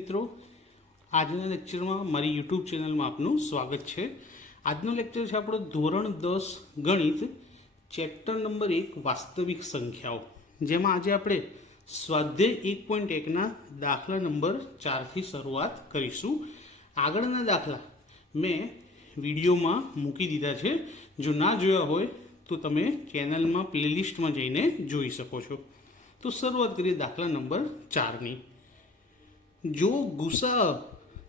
મિત્રો. આજના લેક્ચરમાં મારી યુટ્યુબ ચેનલમાં આપનું સ્વાગત છે. આજનો લેક્ચર છે આપણો ધોરણ દસ ગણિત ચેપ્ટર નંબર એક, વાસ્તવિક સંખ્યાઓ. જેમાં આજે આપણે સ્વાધ્યાય એક પોઈન્ટ એકના દાખલા નંબર ચારથી શરૂઆત કરીશું. આગળના દાખલા મેં વિડીયોમાં મૂકી દીધા છે. જો ના જોયા હોય, તો તમે ચેનલમાં પ્લેલિસ્ટમાં જઈને જોઈ શકો છો. તો શરૂઆત કરીએ દાખલા નંબર ચારની. જો ગુસા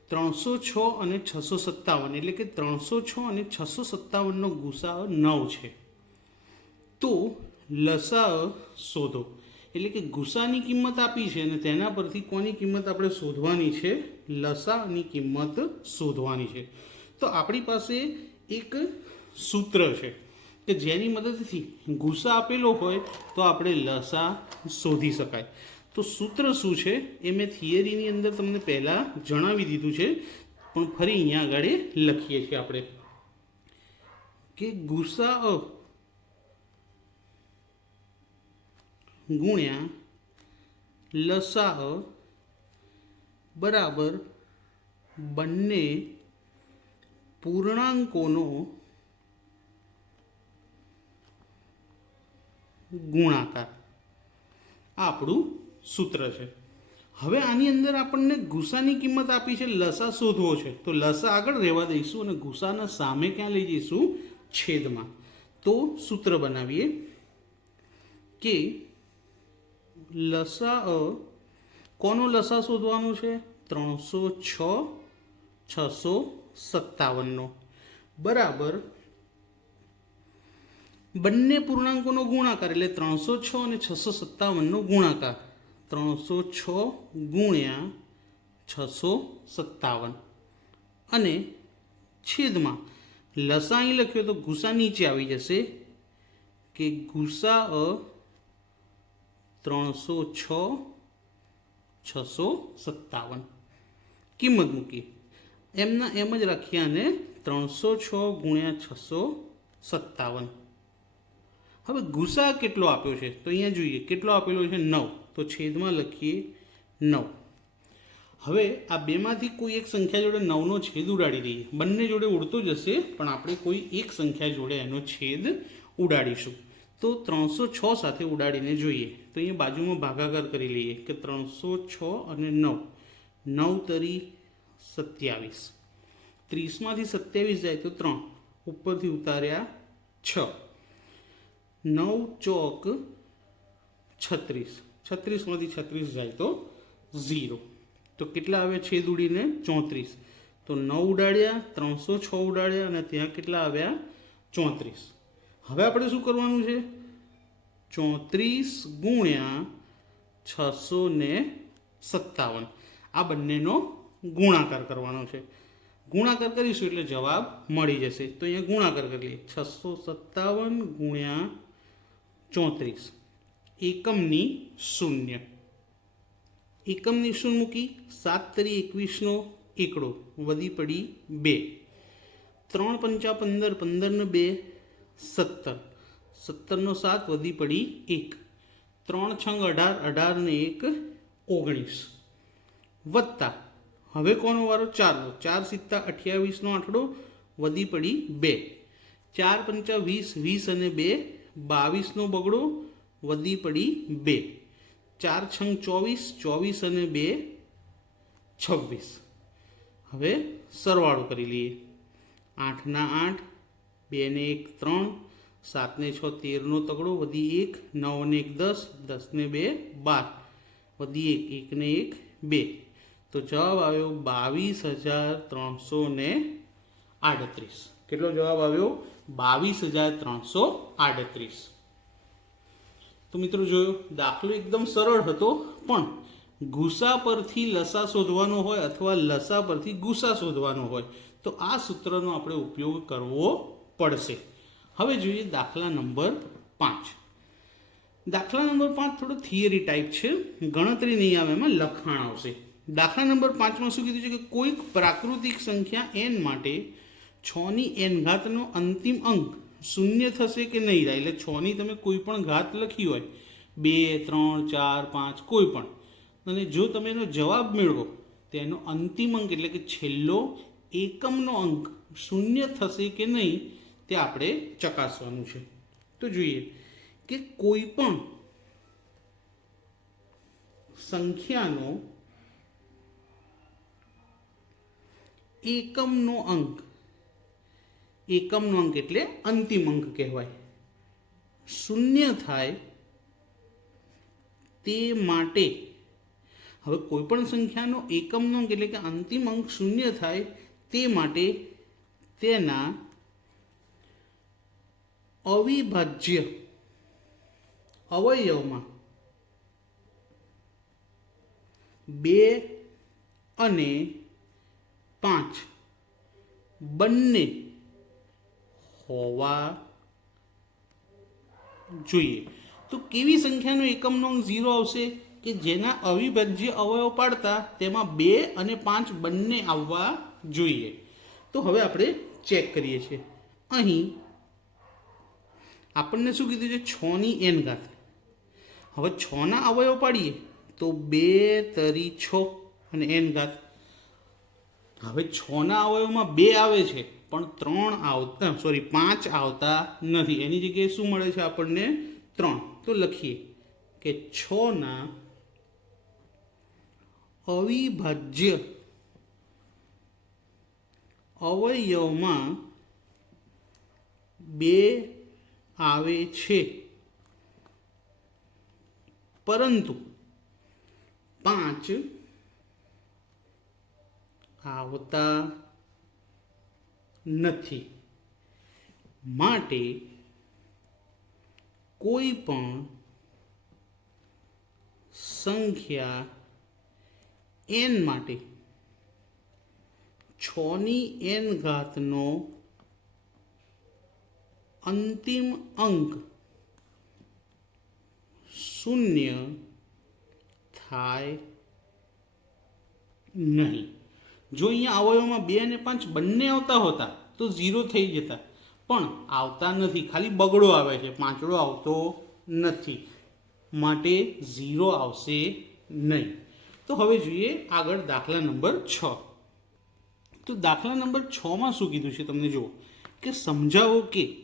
ત્રણસો છ અને છસો સત્તાવન, એટલે કે ત્રણસો છ અને છસો સત્તાવનનો ગુસા નવ છે, તો લસા શોધો. એટલે કે ગુસાની કિંમત આપી છે અને તેના પરથી કોની કિંમત આપણે શોધવાની છે? લસાની કિંમત શોધવાની છે. તો આપણી પાસે એક સૂત્ર છે કે જેની મદદથી ગુસા આપેલો હોય તો આપણે લસા શોધી શકાય. તો સૂત્ર શું છે? એ મેં થિયરીની અંદર તમને પહેલાં જણાવી દીધું છે. પણ ફરી અહીંયા આગળ લખીએ છીએ આપણે. કે ગુસા ગુણ્યા લસા બરાબર બંને પૂર્ણાંકોનો ગુણાકાર. આપણું સૂત્ર છે. હવે આની અંદર આપણને ગુસાની કિંમત આપી છે, લસા શોધવો છે. તો લસા આગળ રહેવા દઈશું અને ગુસાના સામે ક્યાં લઈ જઈશું? છેદમાં. તો સૂત્ર બનાવીએ કે લસા અ, કોનો લસા શોધવાનું છે? ત્રણસો છ, છસો સત્તાવનનો. બરાબર. બંને પૂર્ણાંકોનો ગુણાકાર, એટલે ત્રણસો છ અને છસો સત્તાવનનો ગુણાકાર. ત્રણસો છ ગુણ્યા છસો સત્તાવન. અને છેદમાં લસા અહીં લખ્યો તો ગુસા નીચે આવી જશે કે ગુસા અ ત્રણસો છ છસો સત્તાવન. કિંમત મૂકી એમના એમ જ રાખ્યા અને ત્રણસો છ ગુણ્યા છસો સત્તાવન. હવે ગુસા કેટલો આપ્યો છે? તો અહીંયા જોઈએ, કેટલો આપેલો છે? નવ. તો છેદમાં લખીએ નવ. હવે આ બેમાંથી કોઈ એક સંખ્યા જોડે નવનો છેદ ઉડાડી દઈએ. બંને જોડે ઉડતો જશે, પણ આપણે કોઈ એક સંખ્યા જોડે એનો છેદ ઉડાડીશું. તો ત્રણસો છ સાથે ઉડાડીને જોઈએ. તો અહીંયા બાજુમાં ભાગાકાર કરી લઈએ કે ત્રણસો છ અને નવ. નવ તરી સત્યાવીસ. ત્રીસમાંથી સત્યાવીસ જાય તો ત્રણ. ઉપરથી ઉતાર્યા છ. નવ ચોક છત્રીસ. છત્રીસમાંથી છત્રીસ જાય તો ઝીરો. તો કેટલા આવ્યા છેદ ઉડીને ચોત્રીસ. તો નવ ઉડાડ્યા, ત્રણસો છ ઉડાડ્યા અને ત્યાં કેટલા આવ્યા? ચોત્રીસ. હવે આપણે શું કરવાનું છે? ચોત્રીસ ગુણ્યા છસો ને સત્તાવન. આ બંનેનો ગુણાકાર કરવાનો છે. ગુણાકાર કરીશું એટલે જવાબ મળી જશે. તો અહીંયા ગુણાકાર કરી લઈએ. છસો સત્તાવન ગુણ્યા ચોત્રીસ. એકમની શૂન્ય. એકમની શૂન્ય મૂકી? સાત તરી એકવીસનો એકડો. વધી પડી બે. ત્રણ પંચા પંદર, પંદરને બે, સત્તર. સત્તરનો સાત વધી પડી એક. ત્રણ છંગ અઢાર, અઢારને એક, ઓગણીસ. વત્તા. હવે કોનો વારો? ચારનો. ચાર સિત્તા અઠ્યાવીસનો આંકડો વધી પડી બે. ચાર પંચા વીસ વીસ અને બે બાવીસનો બગડો, વધી પડી બે. ચાર છંગ ચોવીસ ચોવીસ અને બે છવ્વીસ. હવે સરવાળો કરી લઈએ. આઠના આઠ, બેને એક ત્રણ, સાતને છ તેરનો તગડો, વધી એક, નવને એક દસ, દસને બે બાર. વધી એક, એકને એક, બે. તો જવાબ આવ્યો બાવીસ હજાર ત્રણસો ને આડત્રીસ. કેટલો જવાબ આવ્યો? બાવીસ હજાર ત્રણસો આડત્રીસ. તો મિત્રો જોયો, દાખલો એકદમ સરળ હતો, પણ ગુસા પરથી લસા શોધવાનો હોય અથવા લસા પરથી ગુસા શોધવાનો હોય, તો આ સૂત્રનો આપણે ઉપયોગ કરવો પડશે. હવે જોઈએ દાખલા નંબર પાંચ. દાખલા નંબર પાંચ થોડો થિયરી ટાઈપ છે, ગણતરી નહીં આવે એમાં લખાણ આવશે. દાખલા નંબર પાંચમાં શું કીધું છે કે કોઈક પ્રાકૃતિક સંખ્યા એન માટે છની એન ઘાતનો અંતિમ અંક શૂન્ય થશે કે નહીં થાય? એટલે છની તમે કોઈ પણ ઘાત લખી હોય, બે, ત્રણ, ચાર, પાંચ, કોઈ પણ, અને જો તમે એનો જવાબ મેળવો તેનો અંતિમ અંક એટલે કે છેલ્લો એકમનો અંક શૂન્ય થશે કે નહીં, તે આપણે ચકાસવાનું છે. તો જોઈએ કે કોઈ પણ સંખ્યાનો એકમનો અંક એકમનો અંક એટલે અંતિમ અંક કહેવાય. શૂન્ય થાય તે માટે હવે કોઈપણ સંખ્યાનો એકમનો અંક એટલે કે અંતિમ અંક શૂન્ય થાય તે માટે તેના અવિભાજ્ય અવયવમાં બે અને પાંચ બંને હોવા જોઈએ. તો કેવી સંખ્યાનો એકમનો અંક ઝીરો આવશે? કે જેના અવિભાજ્ય અવયવ પાડતા તેમાં બે અને પાંચ બંને આવવા જોઈએ. તો હવે આપણે ચેક કરીએ છીએ. અહીં આપણને શું કીધું છે? છની એન ઘાત. હવે છના અવયવ પાડીએ તો બે તરી છ અને એન ઘાત. હવે છના અવયવમાં બે આવે છે, પણ ત્રણ આવતા સોરી પાંચ આવતા નથી. એની જગ્યાએ શું મળે છે આપણને? ત્રણ. તો લખીએ કે છના અવિભાજ્ય અવયવમાં બે આવે છે. પરંતુ પાંચ આવતા નથી. માટે કોઈ પણ સંખ્યા એન માટે છની એન ઘાતનો અંતિમ અંક શૂન્ય થાય નહીં. જો અહીંયા અવયવમાં બે અને પાંચ બંને આવતા હોતા, તો ઝીરો થઈ જતા. પણ આવતા નથી. ખાલી બગડો આવે છે. પાંચડો આવતો નથી. માટે ઝીરો આવશે નહીં. તો હવે જોઈએ આગળ દાખલા નંબર છ. તો દાખલા નંબર છમાં શું કીધું છે તમને જુઓ. કે સમજાવો કે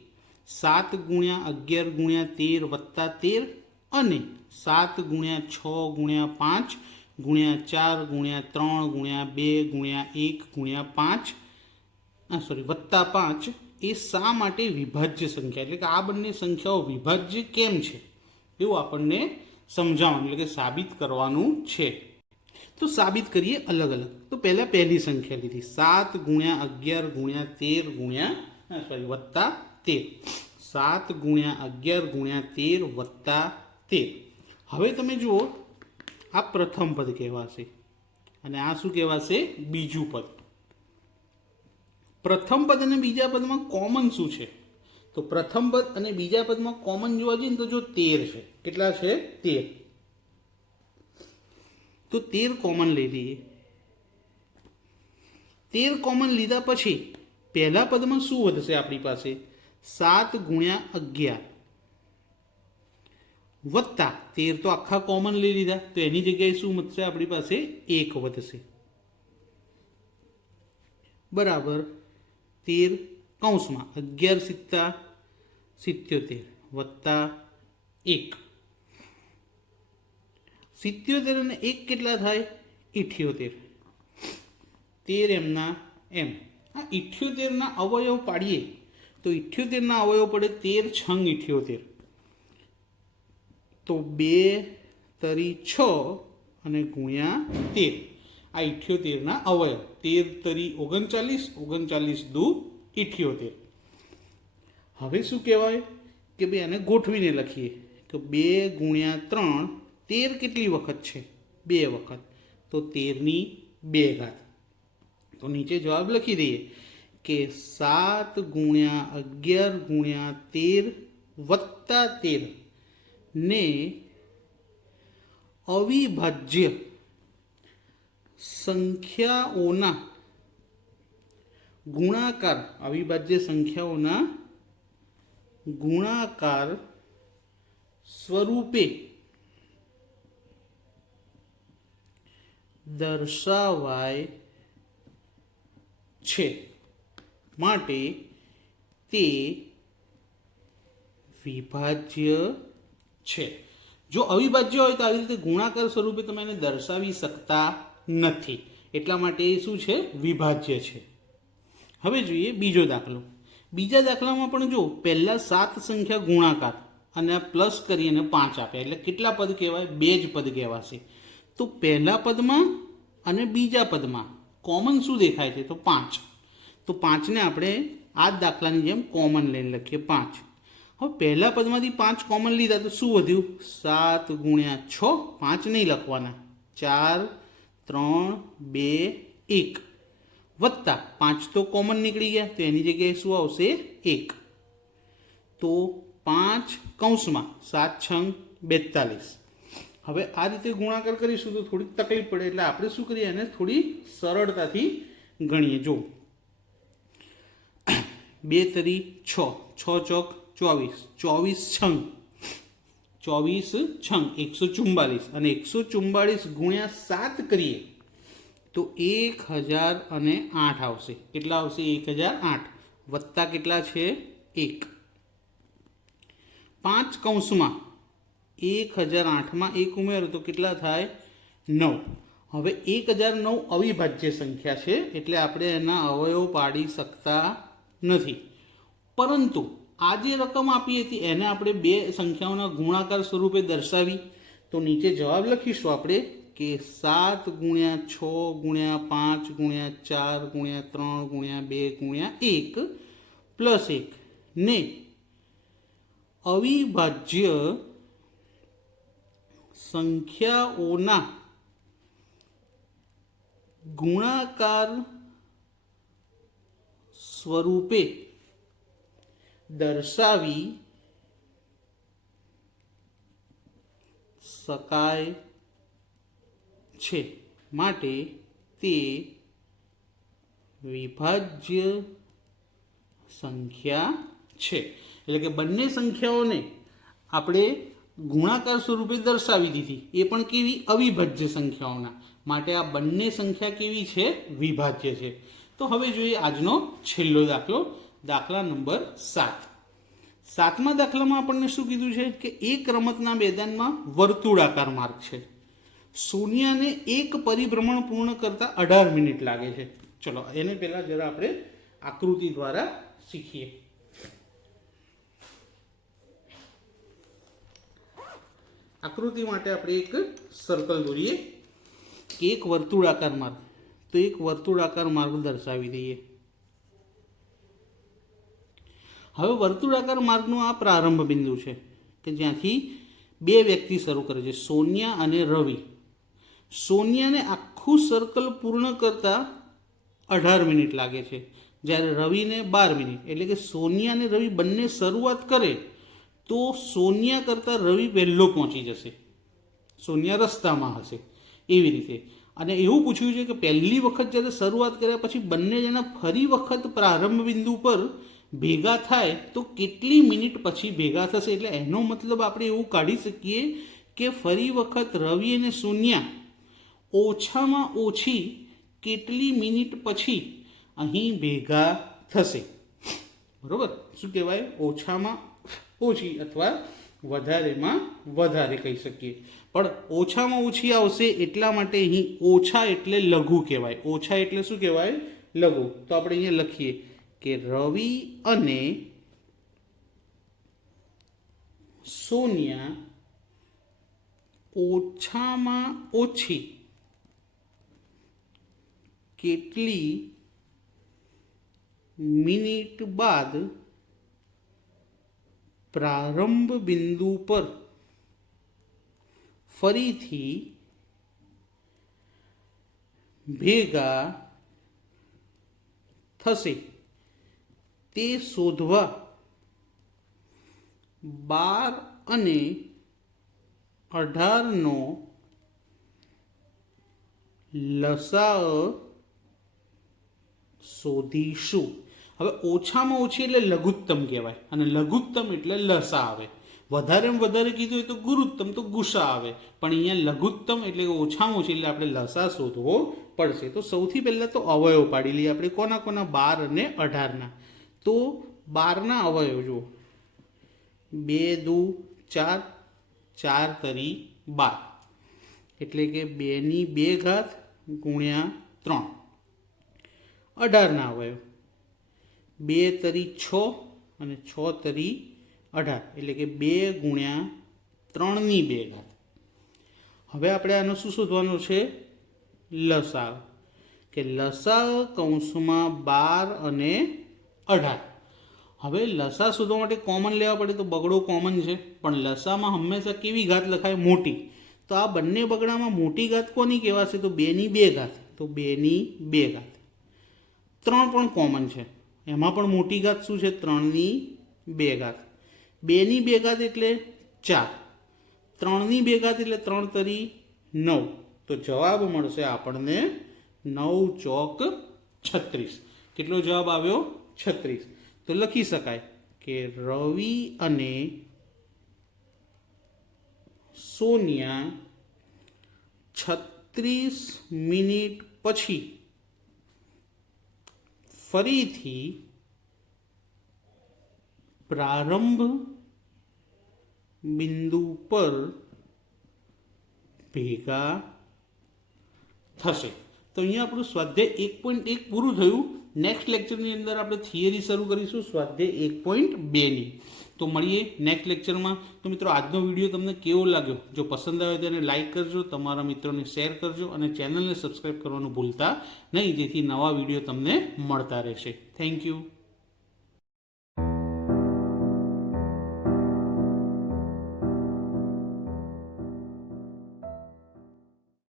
સાત ગુણ્યા અગિયાર ગુણ્યા તેર વત્તા તેર અને સાત ગુણ્યા છ ગુણ્યા પાંચ ગુણ્યા ચાર, ગુણ્યા ત્રણ, ગુણ્યા બે, ગુણ્યા એક, ગુણ્યા પાંચ. આ સોરી વત્તા પાંચ એ શા માટે વિભાજ્ય સંખ્યા? એટલે કે આ બંને સંખ્યાઓ વિભાજ્ય કેમ છે? એવું આપણને સમજાવવાનું, એટલે કે સાબિત કરવાનું છે. તો સાબિત કરીએ અલગ અલગ. તો પહેલાં પહેલી સંખ્યા લીધી. સાત ગુણ્યા અગિયાર ગુણ્યા તેર ગુણ્યા સોરી વત્તા તેર. સાત ગુણ્યા અગિયાર ગુણ્યા તેર વત્તા તેર. હવે તમે જુઓ આ પ્રથમ પદ કહેવાશે. અને આ શું કહેવાશે? બીજું પદ. પ્રથમ પદ અને બીજા પદમાં કોમન શું છે? તો પ્રથમ પદ અને બીજા પદમાં કોમન જોવા જઈએ ને તો જો તેર છે. કેટલા છે? તેર. તો તેર કોમન લઈ લઈએ. તેર કોમન લીધા પછી પહેલા પદમાં શું વધશે આપણી પાસે? સાત ગુણ્યા અગિયાર. વત્તા તેર તો આખા કોમન લઈ લીધા. તો એની જગ્યાએ શું વધશે? આપણી પાસે એક વધશે. બરાબર. તેર કૌંસમાં અગિયાર સિત્તા સિત્યોતેર વત્તા એક. સિત્યોતેર અને એક કેટલા થાય? ઇઠ્યોતેર. તેર એમના એમ. આ ઇઠ્યોતેરના અવયવ પાડીએ. તો ઇઠ્યોતેરના અવયવ પડે તેર છંગ ઇઠ્યોતેર. તો બે તરી છ અને ગુણ્યા તેર. આ ઇઠ્યોતેરના અવયવ. તેર તરી ઓગણચાલીસ ઓગણચાલીસ દુ ઇઠ્યોતેર. હવે શું કહેવાય? કે ભાઈ આને ગોઠવીને લખીએ. કે બે ગુણ્યા ત્રણ, તેર કેટલી વખત છે? બે વખત. તો તેરની બે ઘાત. તો નીચે જવાબ લખી દઈએ કે સાત ગુણ્યા અગિયાર ગુણ્યા તેર વત્તા તેર. ને અવિભાજ્ય સંખ્યાઓના ગુણાકાર અવિભાજ્ય સંખ્યાઓના ગુણાકાર સ્વરૂપે દર્શાવાય છે. માટે તે વિભાજ્ય છે. જો અવિભાજ્ય હોય તો આવી રીતે ગુણાકાર સ્વરૂપે તમે એને દર્શાવી શકતા નથી. એટલા માટે એ શું છે? વિભાજ્ય છે. હવે જોઈએ બીજો દાખલો. બીજા દાખલામાં પણ જો પહેલાં સાત સંખ્યા ગુણાકાર અને પ્લસ કરી અને પાંચ આપ્યા. એટલે કેટલા પદ કહેવાય? બે જ પદ કહેવાશે. તો પહેલા પદમાં અને બીજા પદમાં કોમન શું દેખાય છે? તો પાંચ. તો પાંચને આપણે આ દાખલાની જેમ કોમન લઈને લખીએ પાંચ. હવે પહેલા પદમાંથી પાંચ કોમન લીધા તો શું વધ્યું? સાત ગુણ્યા છ, પાંચ નહીં લખવાના. ચાર, ત્રણ, બે, એક. વત્તા પાંચ તો કોમન નીકળી ગયા, તો એની જગ્યાએ શું આવશે? એક. તો પાંચ કૌંસમાં સાત, છંગ, બેતાલીસ. હવે આ રીતે ગુણાકાર કરીશું તો થોડીક તકલીફ પડે, એટલે આપણે શું કરીએ? એને થોડી સરળતાથી ગણીએ. જો. બે તરી છ. છ ચોક ચોવીસ. ચોવીસ છંગ. ચોવીસ છંગ. એકસો ચુમ્બાલીસ અને એકસો ચુમ્બાલીસ ગુણ્યા સાત કરીએ, તો એક હજાર અને આઠ આવશે. કેટલા આવશે? એક હજાર આઠ. વત્તા કેટલા છે? એક. પાંચ કૌંસમાં એક હજાર આઠમાં એક ઉમેરો, તો કેટલા થાય? નવ. હવે એક હજાર નવ અવિભાજ્ય સંખ્યા છે, એટલે આપણે એના અવયવ પાડી શકતા નથી. પરંતુ આ જે રકમ આપી હતી, એને આપણે બે સંખ્યાઓના ગુણાકાર સ્વરૂપે દર્શાવી. તો નીચે જવાબ લખીશું આપણે કે સાત ગુણ્યા છ ગુણ્યા પાંચ ગુણ્યા ચાર ગુણ્યા ત્રણ ગુણ્યા બે ગુણ્યા એક પ્લસ એક. ને અવિભાજ્ય સંખ્યાઓના ગુણાકાર સ્વરૂપે દર્શાવી શકાય છે. માટે તે વિભાજ્ય સંખ્યા છે. એટલે કે બંને સંખ્યાઓને આપણે ગુણાકાર સ્વરૂપે દર્શાવી દીધી. એ પણ કેવી? અવિભાજ્ય સંખ્યાઓના. માટે આ બંને સંખ્યા કેવી છે? વિભાજ્ય છે. તો હવે જોઈએ આજનો છેલ્લો દાખલો. દાખલા નંબર સાત. સાતમા દાખલામાં આપણને શું કીધું છે કે એક રમતના મેદાનમાં વર્તુળાકાર માર્ગ છે. સોનિયાને એક પરિભ્રમણ પૂર્ણ કરતા અઢાર મિનિટ લાગે છે. ચલો, એને પહેલાં જરા આપણે આકૃતિ દ્વારા શીખીએ. આકૃતિ માટે આપણે એક સર્કલ દોરીએ. કે એક વર્તુળાકાર માર્ગ. તો એક વર્તુળાકાર માર્ગ દર્શાવી દઈએ. હવે વર્તુળાકાર માર્ગનો આ પ્રારંભ બિંદુ છે કે જ્યાંથી બે વ્યક્તિ શરૂ કરે છે, સોનિયા અને રવિ. સોનિયાને આખું સર્કલ પૂર્ણ કરતાં અઢાર મિનિટ લાગે છે. જ્યારે રવિને બાર મિનિટ, એટલે કે સોનિયા અને રવિ બંને શરૂઆત કરે, તો સોનિયા કરતાં રવિ વહેલો પહોંચી જશે. સોનિયા રસ્તામાં હશે. એવી રીતે. અને એવું પૂછ્યું છે કે પહેલી વખત જ્યારે શરૂઆત કર્યા પછી બંને જણા ફરી વખત પ્રારંભ બિંદુ પર ભેગા થાય તો કેટલી મિનિટ પછી ભેગા થશે? એટલે એનો મતલબ આપણે એવું કાઢી શકીએ કે ફરી વખત રવિ અને શૂન્ય ઓછામાં ઓછી કેટલી મિનિટ પછી અહીં ભેગા થશે? બરોબર? શું કહેવાય? ઓછામાં ઓછી અથવા વધારેમાં વધારે કહી શકીએ. પણ ઓછામાં ઓછી આવશે એટલા માટે અહીં ઓછા એટલે લઘુ કહેવાય. ઓછા એટલે શું કહેવાય? લઘુ. તો આપણે અહીંયા લખીએ. કે રવિ અને સોનિયા ઓછામાં ઓછી કેટલી મિનિટ બાદ પ્રારંભ બિંદુ પર ફરીથી ભેગા થશે? તે શોધવા. બાર અને અઢારનો લસા શોધીશું. હવે ઓછામાં ઓછી એટલે લઘુત્તમ કહેવાય અને લઘુત્તમ એટલે લસા આવે. વધારેમાં વધારે કીધું હોય તો ગુરુત્તમ તો ગુસા આવે. પણ અહીંયા લઘુત્તમ એટલે ઓછામાં ઓછી એટલે આપણે લસા શોધવો પડશે. તો સૌથી પહેલાં તો અવયવ પાડી લઈએ આપણે કોના કોના? બાર અને અઢારના. તો બારના અવયવ જુઓ. બે, દુ, ચાર ચાર તરી બાર. એટલે કે બેની બે ઘાત ગુણ્યા ત્રણ. અઢારના અવયવ. બે તરી છ અને છ તરી અઢાર. એટલે કે બે ગુણ્યા ત્રણની બે ઘાત. હવે આપણે આનું શું શોધવાનું છે? લસાવ કે લસાવ કૌંસમાં બાર અને અઢાર. હવે લસા શોધવા માટે કોમન લેવા પડે તો બગડો કોમન છે, પણ લસામાં હંમેશા કેવી ઘાત લખાય? મોટી. તો આ બંને બગડામાં મોટી ઘાત કોની કહેવાશે? તો બેની બે ઘાત. તો બેની બે ઘાત. ત્રણ પણ કોમન છે. એમાં પણ મોટી ઘાત શું છે? ત્રણની બે ઘાત. બેની બે ઘાત એટલે ચાર. ત્રણની બે ઘાત એટલે ત્રણ તરી નવ. તો જવાબ મળશે આપણને નવ ચોક છત્રીસ. કેટલો જવાબ આવ્યો? છત્રીસ. તો લખી શકાય કે રવિ અને સોનિયા છત્રીસ મિનિટ પછી ફરીથી પ્રારંભ બિંદુ પર ભેગા થશે. તો અહીંયા આપણું સ્વાધ્યાય એક પોઈન્ટ એક પૂરું થયું. નેક્સ્ટ લેક્ચરની અંદર આપણે થિયરી શરૂ કરીશું, સ્વાધ્યાય એક પોઈન્ટ બેની તો મળીએ નેક્સ્ટ લેક્ચરમાં તો મિત્રો, આજનો વીડિયો તમને કેવો લાગ્યો? જો પસંદ આવે તેને લાઇક કરજો, તમારા મિત્રોને શેર કરજો અને ચેનલને સબસ્ક્રાઈબ કરવાનું ભૂલતા નહીં, જેથી નવા વીડિયો તમને મળતા રહેશે. Thank you